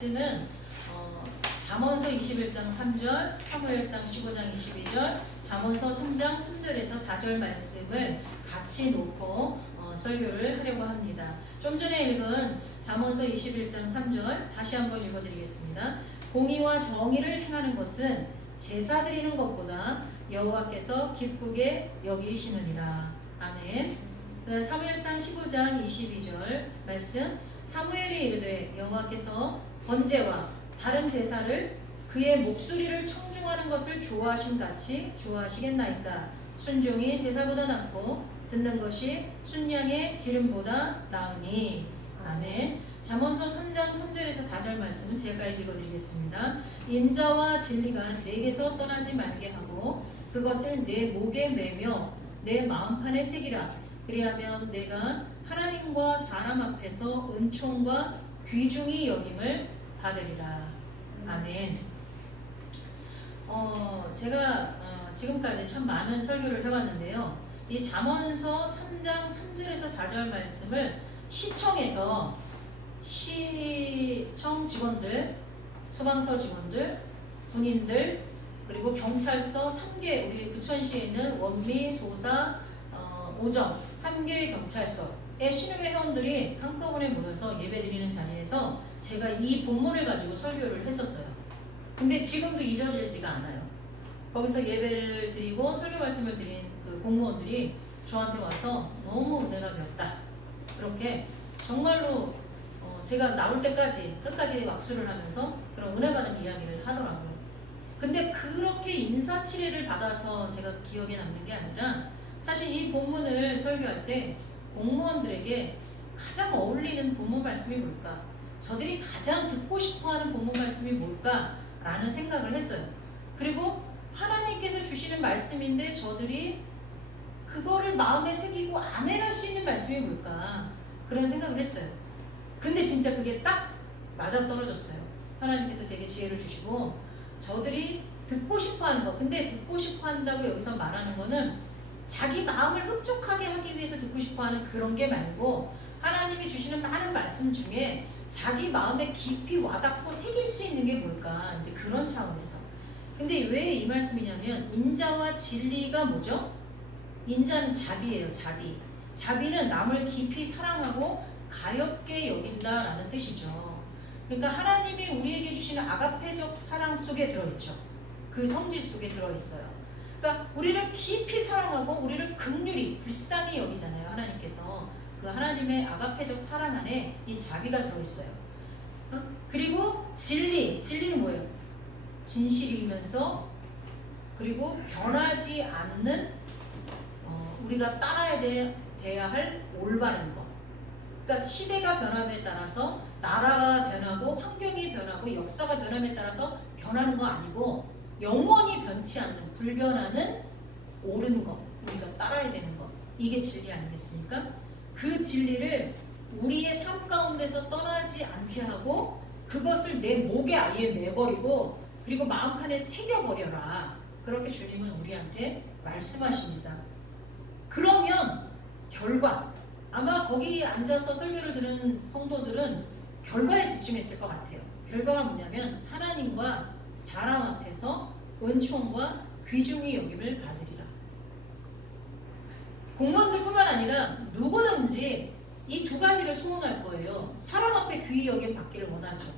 말씀은 잠언서 21장 3절, 사무엘상 15장 22절, 잠언서 3장 3절에서 4절 말씀을 같이 놓고 설교를 하려고 합니다. 좀 전에 읽은 잠언서 21장 3절 다시 한번 읽어드리겠습니다. 공의와 정의를 행하는 것은 제사 드리는 것보다 여호와께서 기쁘게 여기시느니라. 아멘. 사무엘상 15장 22절 말씀, 사무엘이 이르되 여호와께서 번제와 다른 제사를 그의 목소리를 청중하는 것을 좋아하신 같이 좋아하시겠나이까. 순종이 제사보다 낫고 듣는 것이 순양의 기름보다 나으니. 아멘. 잠언서 3장 3절에서 4절 말씀은 제가 읽어드리겠습니다. 인자와 진리가 내게서 떠나지 말게 하고 그것을 내 목에 매며 내 마음판에 새기라. 그리하면 내가 하나님과 사람 앞에서 은총과 귀중히 여김을 받으리라. 아멘. 제가 지금까지 참 많은 설교를 해왔는데요. 이 잠언서 3장 3절에서 4절 말씀을 시청에서 시청 직원들, 소방서 직원들, 군인들, 그리고 경찰서 3개, 우리 부천시에 있는 원미, 소사, 오정 3개 경찰서의 신임회 회원들이 한꺼번에 모여서 예배드리는 자리에서 제가 이 본문을 가지고 설교를 했었어요. 근데 지금도 잊어지지가 않아요. 거기서 예배를 드리고 설교 말씀을 드린 그 공무원들이 저한테 와서 너무 은혜가 되었다. 그렇게 정말로 제가 나올 때까지 끝까지 왁수를 하면서 그런 은혜 받은 이야기를 하더라고요. 근데 그렇게 인사치레를 받아서 제가 기억에 남는 게 아니라 사실 이 본문을 설교할 때 공무원들에게 가장 어울리는 본문 말씀이 뭘까? 저들이 가장 듣고 싶어하는 본문 말씀이 뭘까라는 생각을 했어요. 그리고 하나님께서 주시는 말씀인데 저들이 그거를 마음에 새기고 아멘할 수 있는 말씀이 뭘까? 그런 생각을 했어요. 근데 진짜 그게 딱 맞아떨어졌어요. 하나님께서 제게 지혜를 주시고 저들이 듣고 싶어하는 거. 근데 듣고 싶어한다고 여기서 말하는 거는 자기 마음을 흡족하게 하기 위해서 듣고 싶어하는 그런 게 말고 하나님이 주시는 많은 말씀 중에 자기 마음에 깊이 와닿고 새길 수 있는 게 뭘까? 이제 그런 차원에서. 근데 왜 이 말씀이냐면 인자와 진리가 뭐죠? 인자는 자비예요. 자비. 자비는 남을 깊이 사랑하고 가엾게 여긴다라는 뜻이죠. 그러니까 하나님이 우리에게 주시는 아가페적 사랑 속에 들어있죠. 그 성질 속에 들어있어요. 그러니까 우리를 깊이 사랑하고 우리를 긍휼히 불쌍히 여기잖아요. 하나님께서. 그 하나님의 아가페적 사랑 안에 이 자비가 들어있어요. 그리고 진리는 뭐예요? 진실이면서 그리고 변하지 않는 우리가 따라야 돼야 할 올바른 것. 그러니까 시대가 변함에 따라서 나라가 변하고 환경이 변하고 역사가 변함에 따라서 변하는 거 아니고 영원히 변치 않는 불변하는 옳은 것, 우리가 따라야 되는 것. 이게 진리 아니겠습니까? 그 진리를 우리의 삶 가운데서 떠나지 않게 하고 그것을 내 목에 아예 매버리고 그리고 마음판에 새겨버려라. 그렇게 주님은 우리한테 말씀하십니다. 그러면 결과, 아마 거기 앉아서 설교를 들은 성도들은 결과에 집중했을 것 같아요. 결과가 뭐냐면 하나님과 사람 앞에서 은총과 귀중히 여김을 받으리라. 공무원들뿐만 아니라 누구든지 이 두 가지를 소원할 거예요. 사람 앞에 귀히 여김 받기를 원하죠.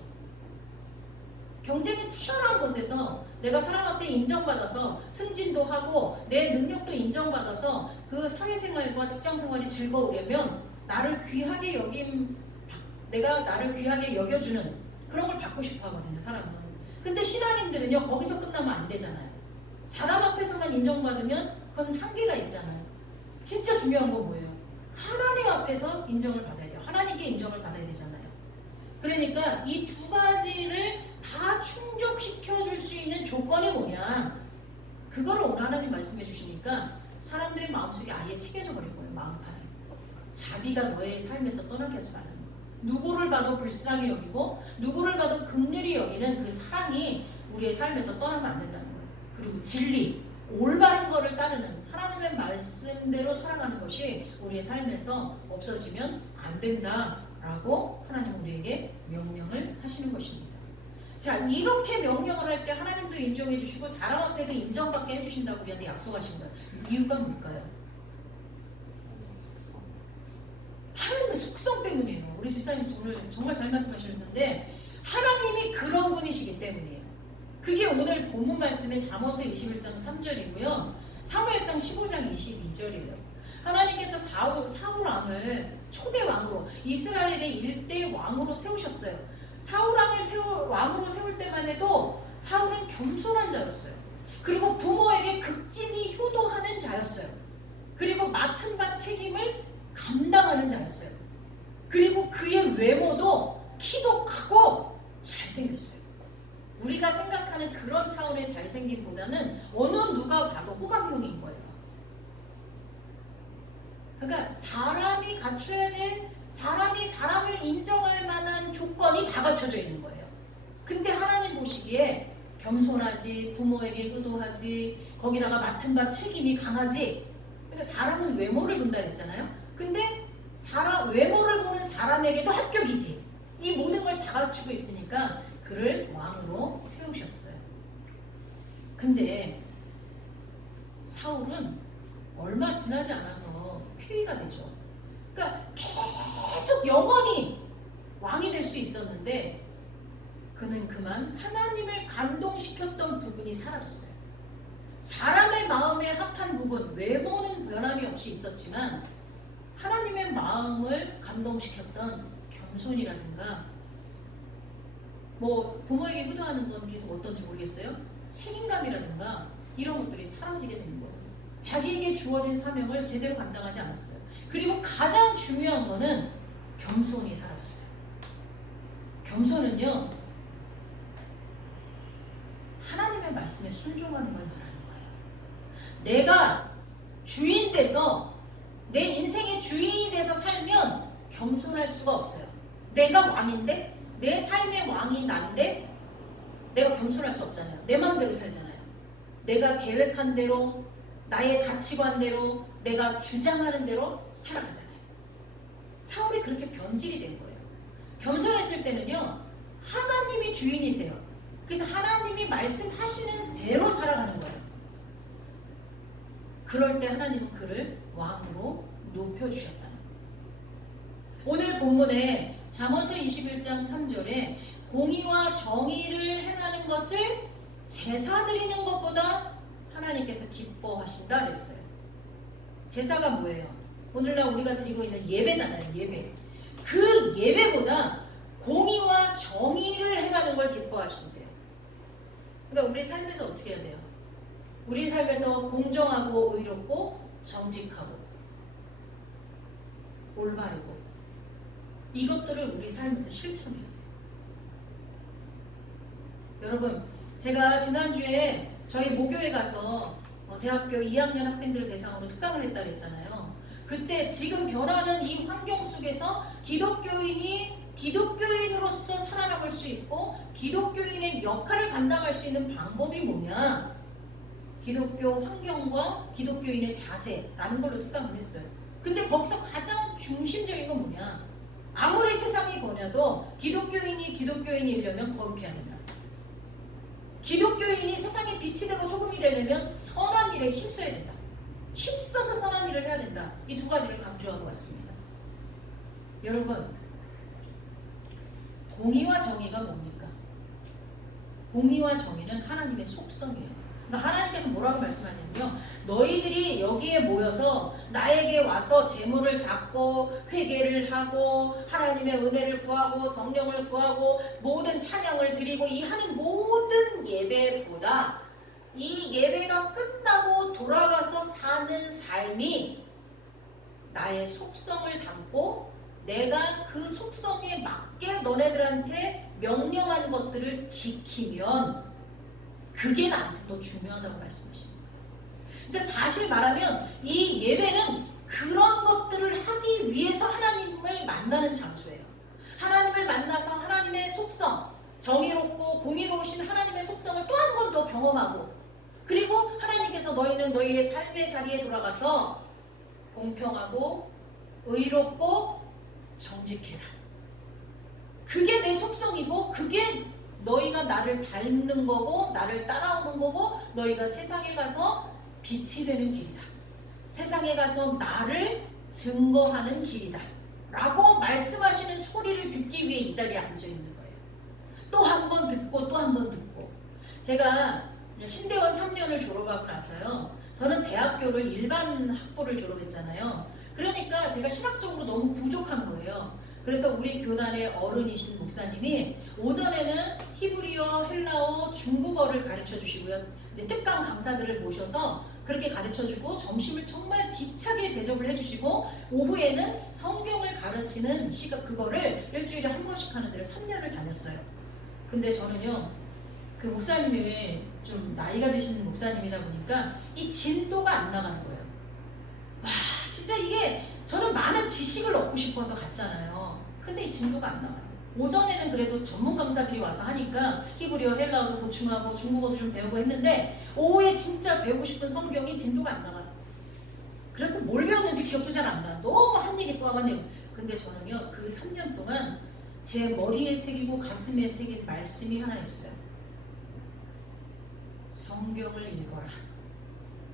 경쟁이 치열한 곳에서 내가 사람 앞에 인정받아서 승진도 하고 내 능력도 인정받아서 그 사회생활과 직장생활이 즐거우려면 내가 나를 귀하게 여겨주는 그런 걸 받고 싶어 하거든요. 사람은. 근데 신앙인들은요, 거기서 끝나면 안 되잖아요. 사람 앞에서만 인정받으면 그건 한계가 있잖아요. 진짜 중요한 건 뭐예요? 하나님 앞에서 인정을 받아야 돼요. 하나님께 인정을 받아야 되잖아요. 그러니까 이 두 가지를 다 충족시켜 줄 수 있는 조건이 뭐냐? 그거를 오늘 하나님 말씀해 주시니까 사람들의 마음속에 아예 새겨져 버릴 거예요. 마음판에. 자비가 너의 삶에서 떠나게 하지 말라는 거예요. 누구를 봐도 불쌍히 여기고 누구를 봐도 긍휼히 여기는 그 사랑이 우리의 삶에서 떠나면 안 된다는 거예요. 그리고 진리, 올바른 거를 따르는 하나님의 말씀대로 살아가는 것이 우리의 삶에서 없어지면 안 된다라고 하나님 우리에게 명령을 하시는 것입니다. 자, 이렇게 명령을 할 때 하나님도 인정해 주시고 사람 앞에도 인정받게 해주신다고 우리한테 약속하신 거예요. 이유가 뭘까요? 하나님의 속성 때문이에요. 우리 집사님 오늘 정말 잘 말씀하셨는데 하나님이 그런 분이시기 때문이에요. 그게 오늘 본문 말씀의 잠언서 21장 3절이고요. 사무엘상 15장 22절이에요. 하나님께서 사울 왕을 초대 왕으로 이스라엘의 일대 왕으로 세우셨어요. 사울 왕으로 세울 때만 해도 사울은 겸손한 자였어요. 그리고 부모에게 극진히 효도하는 자였어요. 그리고 맡은 바 책임을 감당하는 자였어요. 그리고 그의 외모도 키도 크고 잘생겼어요. 우리가 생각하는 그런 차원의 잘생김보다는 어느 누가 봐도 호감형인 거예요. 그러니까 사람이 갖춰야 될, 사람이 사람을 인정할 만한 조건이 다 갖춰져 있는 거예요. 근데 하나님 보시기에 겸손하지, 부모에게 효도하지, 거기다가 맡은 바 책임이 강하지. 그러니까 사람은 외모를 본다 그랬잖아요. 근데 외모를 보는 사람에게도 합격이지. 이 모든 걸 다 갖추고 있으니까 그를 왕으로 세우셨어요. 근데 사울은 얼마 지나지 않아서 폐위가 되죠. 그러니까 계속 영원히 왕이 될 수 있었는데 그는 그만 하나님을 감동시켰던 부분이 사라졌어요. 사람의 마음에 합한 부분, 외모는 변함이 없이 있었지만 하나님의 마음을 감동시켰던 겸손이라든가 뭐 부모에게 효도하는 건 계속 어떤지 모르겠어요. 책임감이라든가 이런 것들이 사라지게 되는 거예요. 자기에게 주어진 사명을 제대로 감당하지 않았어요. 그리고 가장 중요한 거는 겸손이 사라졌어요. 겸손은요, 하나님의 말씀에 순종하는 걸 말하는 거예요. 내가 주인 돼서 내 인생의 주인이 돼서 살면 겸손할 수가 없어요. 내가 왕인데 내 삶의 왕이 난데 내가 겸손할 수 없잖아요. 내 마음대로 살잖아요. 내가 계획한 대로 나의 가치관대로 내가 주장하는 대로 살아가잖아요. 사울이 그렇게 변질이 된 거예요. 겸손했을 때는요, 하나님이 주인이세요. 그래서 하나님이 말씀하시는 대로 살아가는 거예요. 그럴 때 하나님은 그를 왕으로 높여주셨다는 거예요. 오늘 본문에 잠언서 21장 3절에 공의와 정의를 행하는 것을 제사 드리는 것보다 하나님께서 기뻐하신다 그랬어요. 제사가 뭐예요? 오늘날 우리가 드리고 있는 예배잖아요. 예배. 그 예배보다 공의와 정의를 행하는 걸 기뻐하신대요. 그러니까 우리 삶에서 어떻게 해야 돼요? 우리 삶에서 공정하고 의롭고 정직하고 올바르고 이것들을 우리 삶에서 실천해야 돼요. 여러분, 제가 지난주에 저희 모교에 가서 대학교 2학년 학생들을 대상으로 특강을 했다 그랬잖아요. 그때 지금 변하는 이 환경 속에서 기독교인이 기독교인으로서 살아남을 수 있고 기독교인의 역할을 감당할 수 있는 방법이 뭐냐, 기독교 환경과 기독교인의 자세라는 걸로 특강을 했어요. 근데 거기서 가장 중심적인 건 뭐냐, 아무리 세상이 변해도 기독교인이 기독교인이려면 거룩해야 된다. 기독교인이 세상의 빛이 되고 소금이 되려면 선한 일에 힘써야 된다. 힘써서 선한 일을 해야 된다. 이 두 가지를 강조하고 왔습니다. 여러분, 공의와 정의가 뭡니까? 공의와 정의는 하나님의 속성이에요. 그러니까 하나님께서 뭐라고 말씀하냐면요, 너희들이 여기에 모여서 나에게 와서 제물을 잡고 회개를 하고 하나님의 은혜를 구하고 성령을 구하고 모든 찬양을 드리고 이 하는 모든 예배보다 이 예배가 끝나고 돌아가서 사는 삶이 나의 속성을 담고 내가 그 속성에 맞게 너네들한테 명령한 것들을 지키면 그게 나한테 더 중요하다고 말씀하시는 거예요. 근데 사실 말하면 이 예배는 그런 것들을 하기 위해서 하나님을 만나는 장소예요. 하나님을 만나서 하나님의 속성, 정의롭고 공의로우신 하나님의 속성을 또 한 번 더 경험하고, 그리고 하나님께서 너희는 너희의 삶의 자리에 돌아가서 공평하고 의롭고 정직해라. 그게 내 속성이고 그게 너희가 나를 닮는 거고 나를 따라오는 거고 너희가 세상에 가서 빛이 되는 길이다. 세상에 가서 나를 증거하는 길이다. 라고 말씀하시는 소리를 듣기 위해 이 자리에 앉아 있는 거예요. 또 한 번 듣고 또 한 번 듣고. 제가 신대원 3년을 졸업하고 나서요. 저는 대학교를 일반 학부를 졸업했잖아요. 그러니까 제가 신학적으로 너무 부족한 거예요. 그래서 우리 교단의 어른이신 목사님이 오전에는 히브리어, 헬라어, 중국어를 가르쳐 주시고요. 이제 특강 강사들을 모셔서 그렇게 가르쳐 주고 점심을 정말 기차게 대접을 해 주시고 오후에는 성경을 가르치는 시간 그거를 일주일에 한 번씩 하는 데를 3년을 다녔어요. 근데 저는요. 그 목사님이 좀 나이가 드시는 목사님이다 보니까 이 진도가 안 나가는 거예요. 와 진짜 이게 저는 많은 지식을 얻고 싶어서 갔잖아요. 근데 이 진도가 안 나가요. 오전에는 그래도 전문 강사들이 와서 하니까 히브리어, 헬라어도 보충하고 중국어도 좀 배우고 했는데 오후에 진짜 배우고 싶은 성경이 진도가 안 나가요. 그래도 뭘 배웠는지 기억도 잘 안 나요. 너무 한 얘기 또 하고 내용. 근데 저는요 그 3년 동안 제 머리에 새기고 가슴에 새긴 말씀이 하나 있어요. 성경을 읽어라.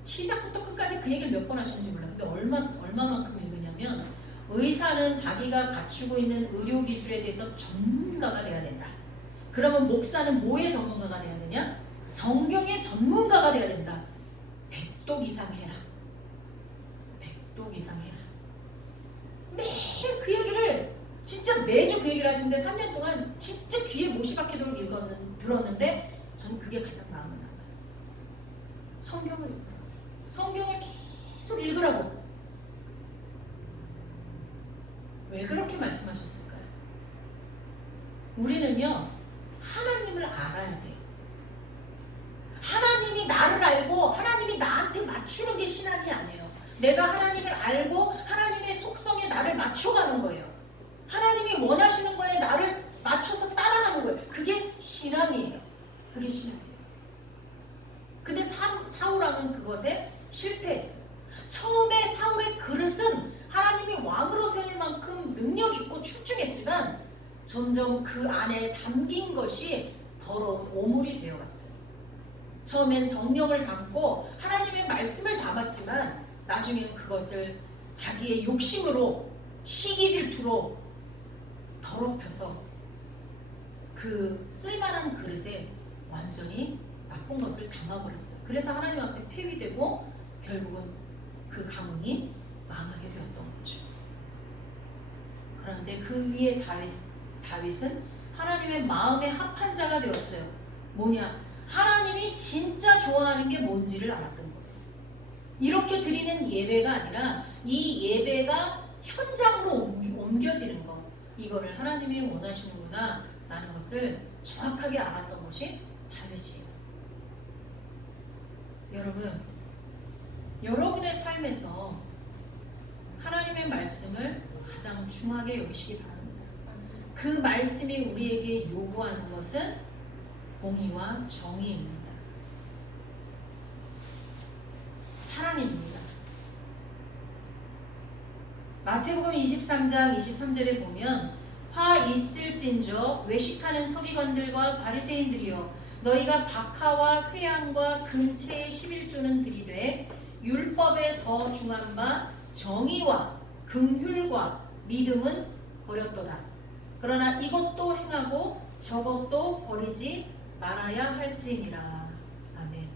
시작부터 끝까지 그 얘기를 몇 번 하시는지 몰라요. 근데 얼마만큼 읽으냐면 의사는 자기가 갖추고 있는 의료기술에 대해서 전문가가 돼야 된다. 그러면 목사는 뭐의 전문가가 돼야 되냐? 성경의 전문가가 돼야 된다. 100독 이상 해라. 100독 이상 해라. 매일 그 얘기를 진짜 매주 그 얘기를 하시는데 3년 동안 진짜 귀에 못이 박히도록 들었는데 저는 그게 가장 마음에 남아요. 성경을 읽으라고. 성경을 계속 읽으라고. 왜 그렇게 말씀하셨을까요? 우리는요 하나님을 알아야 돼요. 하나님이 나를 알고 하나님이 나한테 맞추는 게 신앙이 아니에요. 내가 하나님을 알고 하나님의 속성에 나를 맞춰가는 거예요. 하나님이 원하시는 거에 나를 맞춰서 따라가는 거예요. 그게 신앙이에요. 그게 신앙이에요. 근데 사울왕은 그것에 실패했어요. 처음에 사울의 그릇은 하나님이 왕으로 세울 만큼 능력 있고 출중했지만 점점 그 안에 담긴 것이 더러운 오물이 되어갔어요. 처음엔 성령을 담고 하나님의 말씀을 담았지만 나중엔 그것을 자기의 욕심으로 시기 질투로 더럽혀서 그 쓸만한 그릇에 완전히 나쁜 것을 담아버렸어요. 그래서 하나님 앞에 폐위되고 결국은 그 가문이 망하게 되었던 거죠. 그런데 그 위에 다윗은 하나님의 마음에 합한 자가 되었어요. 뭐냐? 하나님이 진짜 좋아하는 게 뭔지를 알았던 거예요. 이렇게 드리는 예배가 아니라 이 예배가 현장으로 옮겨지는 것. 이거를 하나님이 원하시는구나 라는 것을 정확하게 알았던 것이 다윗이에요. 여러분, 여러분의 삶에서 하나님의 말씀을 가장 중하게 여기시기 바랍니다. 그 말씀이 우리에게 요구하는 것은 공의와 정의입니다. 사랑입니다. 마태복음 23장 23절에 보면 화 있을진저 외식하는 서기관들과 바리새인들이여 너희가 박하와 회양과 금채의 11조는 들이되 율법에 더 중한 바 정의와 긍휼과 믿음은 버렸도다. 그러나 이것도 행하고 저것도 버리지 말아야 할지니라. 아멘.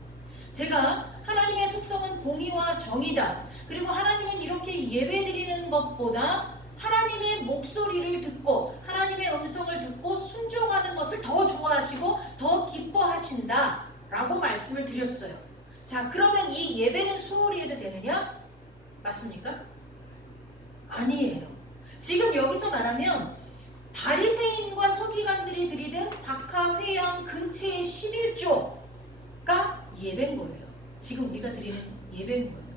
제가 하나님의 속성은 공의와 정의다. 그리고 하나님은 이렇게 예배드리는 것보다 하나님의 목소리를 듣고 하나님의 음성을 듣고 순종하는 것을 더 좋아하시고 더 기뻐하신다 라고 말씀을 드렸어요. 자, 그러면 이 예배는 수월히 해도 되느냐? 맞습니까? 아니에요. 지금 여기서 말하면 바리새인과 서기관들이 드리던 박하, 회양, 금채의 11조가 예배인 거예요. 지금 우리가 드리는 예배인 거예요.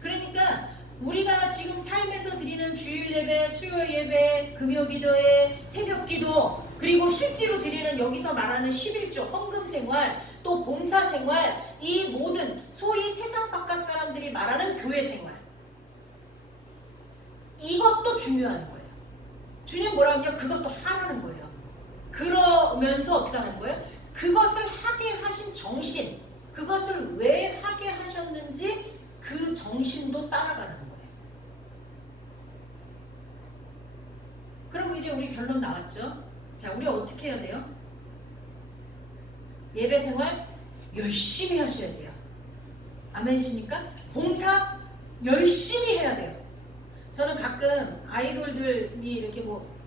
그러니까 우리가 지금 삶에서 드리는 주일 예배, 수요 예배, 금요 기도회, 새벽 기도, 그리고 실제로 드리는 여기서 말하는 11조, 헌금 생활, 또 봉사 생활, 이 모든 소위 세상 바깥 사람들이 말하는 교회 생활, 이것도 중요한 거예요. 주님 뭐라 하냐? 그것도 하라는 거예요. 그러면서 어떻게 하는 거예요? 그것을 하게 하신 정신, 그것을 왜 하게 하셨는지 그 정신도 따라가는 거예요. 그럼 이제 우리 결론 나왔죠? 자, 우리 어떻게 해야 돼요? 예배 생활 열심히 하셔야 돼요. 아멘이십니까? 봉사 열심히 해야 돼요. 저는 가끔 아이돌들이 이렇게 뭐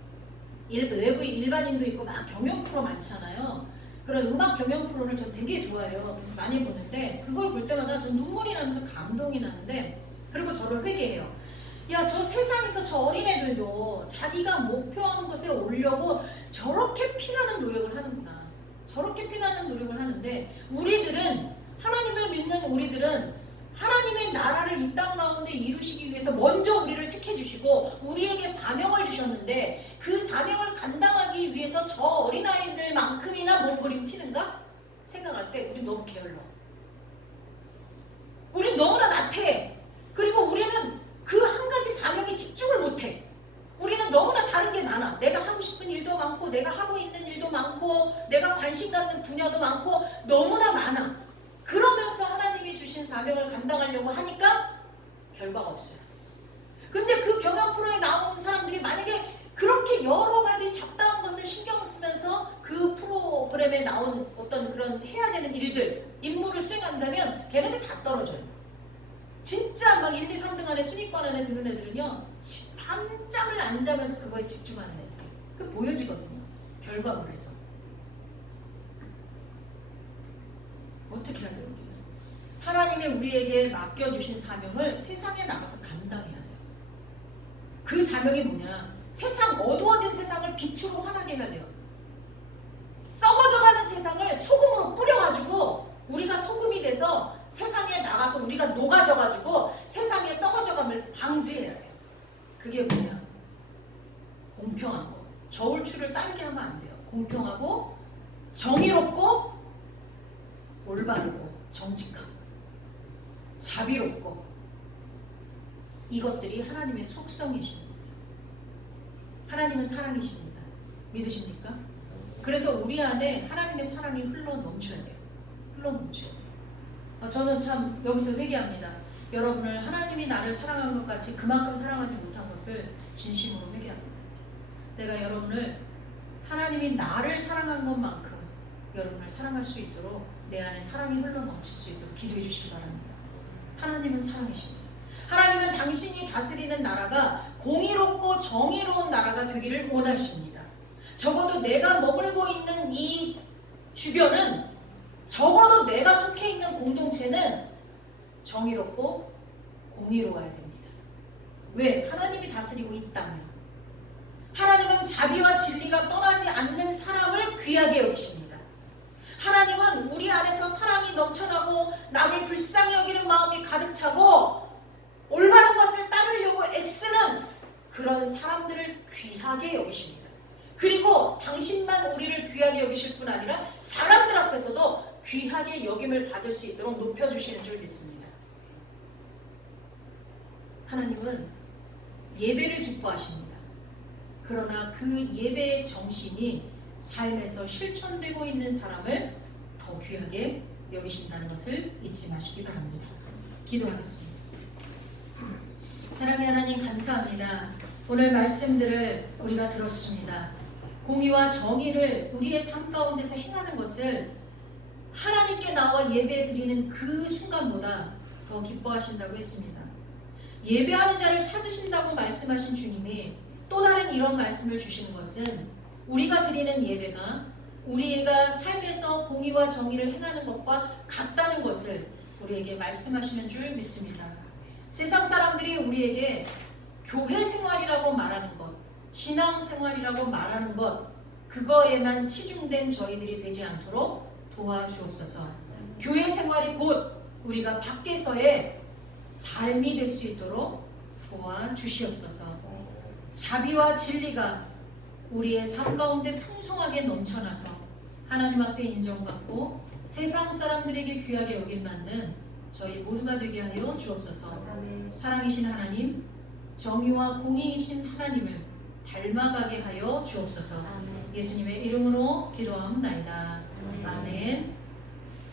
외부 일반인도 있고 막 경연 프로 많잖아요. 그런 음악 경연 프로를 전 되게 좋아해요. 그래서 많이 보는데 그걸 볼 때마다 전 눈물이 나면서 감동이 나는데, 그리고 저를 회개해요. 야, 저 세상에서 저 어린애들도 자기가 목표한 곳에 오려고 저렇게 피나는 노력을 하는구나. 저렇게 피나는 노력을 하는데, 우리들은, 하나님을 믿는 우리들은 하나님의 나라를 이 땅 가운데 이루시기 위해서 먼저 우리를 택해 주시고 우리에게 사명을 주셨는데, 그 사명을 감당하기 위해서 저 어린아이들만큼이나 몸부림치는가? 생각할 때 우리 너무 게을러. 우리 너무나 나태해. 그리고 우리는 그 한 가지 사명에 집중을 못해. 우리는 너무나 다른 게 많아. 내가 하고 싶은 일도 많고, 내가 하고 있는 일도 많고, 내가 관심 갖는 분야도 많고, 너무나 많아. 그러면서 하나님이 주신 사명을 감당하려고 하니까 결과가 없어요. 근데 그 경연 프로에 나오는 사람들이 만약에 그렇게 여러 가지 잡다한 것을 신경 쓰면서 그 프로그램에 나온 어떤 그런 해야 되는 일들, 임무를 수행한다면 걔네들 다 떨어져요. 진짜 막 1, 2, 3등 안에 순위권 안에 드는 애들은요, 밤잠을 안 자면서 그거에 집중하는 애들. 그게 보여지거든요. 결과물에서. 어떻게 해야 돼요? 우리는? 하나님의 우리에게 맡겨주신 사명을 세상에 나가서 감당해야 돼요. 그 사명이 뭐냐? 어두워진 세상을 빛으로 환하게 해야 돼요. 썩어져가는 세상을 소금으로 뿌려가지고 우리가 소금이 돼서 세상에 나가서 우리가 녹아져가지고 세상의 썩어져감을 방지해야 돼요. 그게 뭐냐? 공평한 거. 저울추를 딸게 하면 안 돼요. 공평하고 정의롭고 올바르고 정직하고 자비롭고, 이것들이 하나님의 속성이십니다. 하나님은 사랑이십니다. 믿으십니까? 그래서 우리 안에 하나님의 사랑이 흘러 넘쳐야 돼요. 흘러 넘쳐야 돼요. 저는 참 여기서 회개합니다. 여러분을 하나님이 나를 사랑하는 것 같이 그만큼 사랑하지 못한 것을 진심으로 회개합니다. 내가 여러분을, 하나님이 나를 사랑한 것만큼 여러분을 사랑할 수 있도록 내 안에 사랑이 흘러 넘칠 수 있도록 기도해 주시기 바랍니다. 하나님은 사랑이십니다. 하나님은 당신이 다스리는 나라가 공의롭고 정의로운 나라가 되기를 원하십니다. 적어도 내가 머물고 있는 이 주변은, 적어도 내가 속해 있는 공동체는 정의롭고 공의로워야 됩니다. 왜? 하나님이 다스리고 있다면. 하나님은 자비와 진리가 떠나지 않는 사람을 귀하게 여기십니다. 하나님은 우리 안에서 사랑이 넘쳐나고 남을 불쌍히 여기는 마음이 가득 차고 올바른 것을 따르려고 애쓰는 그런 사람들을 귀하게 여기십니다. 그리고 당신만 우리를 귀하게 여기실 뿐 아니라 사람들 앞에서도 귀하게 여김을 받을 수 있도록 높여주시는 줄 믿습니다. 하나님은 예배를 기뻐하십니다. 그러나 그 예배의 정신이 삶에서 실천되고 있는 사람을 더 귀하게 여기신다는 것을 잊지 마시기 바랍니다. 기도하겠습니다. 사랑의 하나님, 감사합니다. 오늘 말씀들을 우리가 들었습니다. 공의와 정의를 우리의 삶 가운데서 행하는 것을 하나님께 나와 예배 드리는 그 순간보다 더 기뻐하신다고 했습니다. 예배하는 자를 찾으신다고 말씀하신 주님이 또 다른 이런 말씀을 주시는 것은 우리가 드리는 예배가 우리가 삶에서 공의와 정의를 행하는 것과 같다는 것을 우리에게 말씀하시는 줄 믿습니다. 세상 사람들이 우리에게 교회 생활이라고 말하는 것, 신앙 생활이라고 말하는 것, 그거에만 치중된 저희들이 되지 않도록 도와주옵소서. 교회 생활이 곧 우리가 밖에서의 삶이 될 수 있도록 도와주시옵소서. 자비와 진리가 우리의 삶 가운데 풍성하게 넘쳐나서 하나님 앞에 인정받고 세상 사람들에게 귀하게 여김받는 저희 모두가 되게 하여 주옵소서. 사랑이신 하나님, 정의와 공의이신 하나님을 닮아가게 하여 주옵소서. 예수님의 이름으로 기도하옵나이다.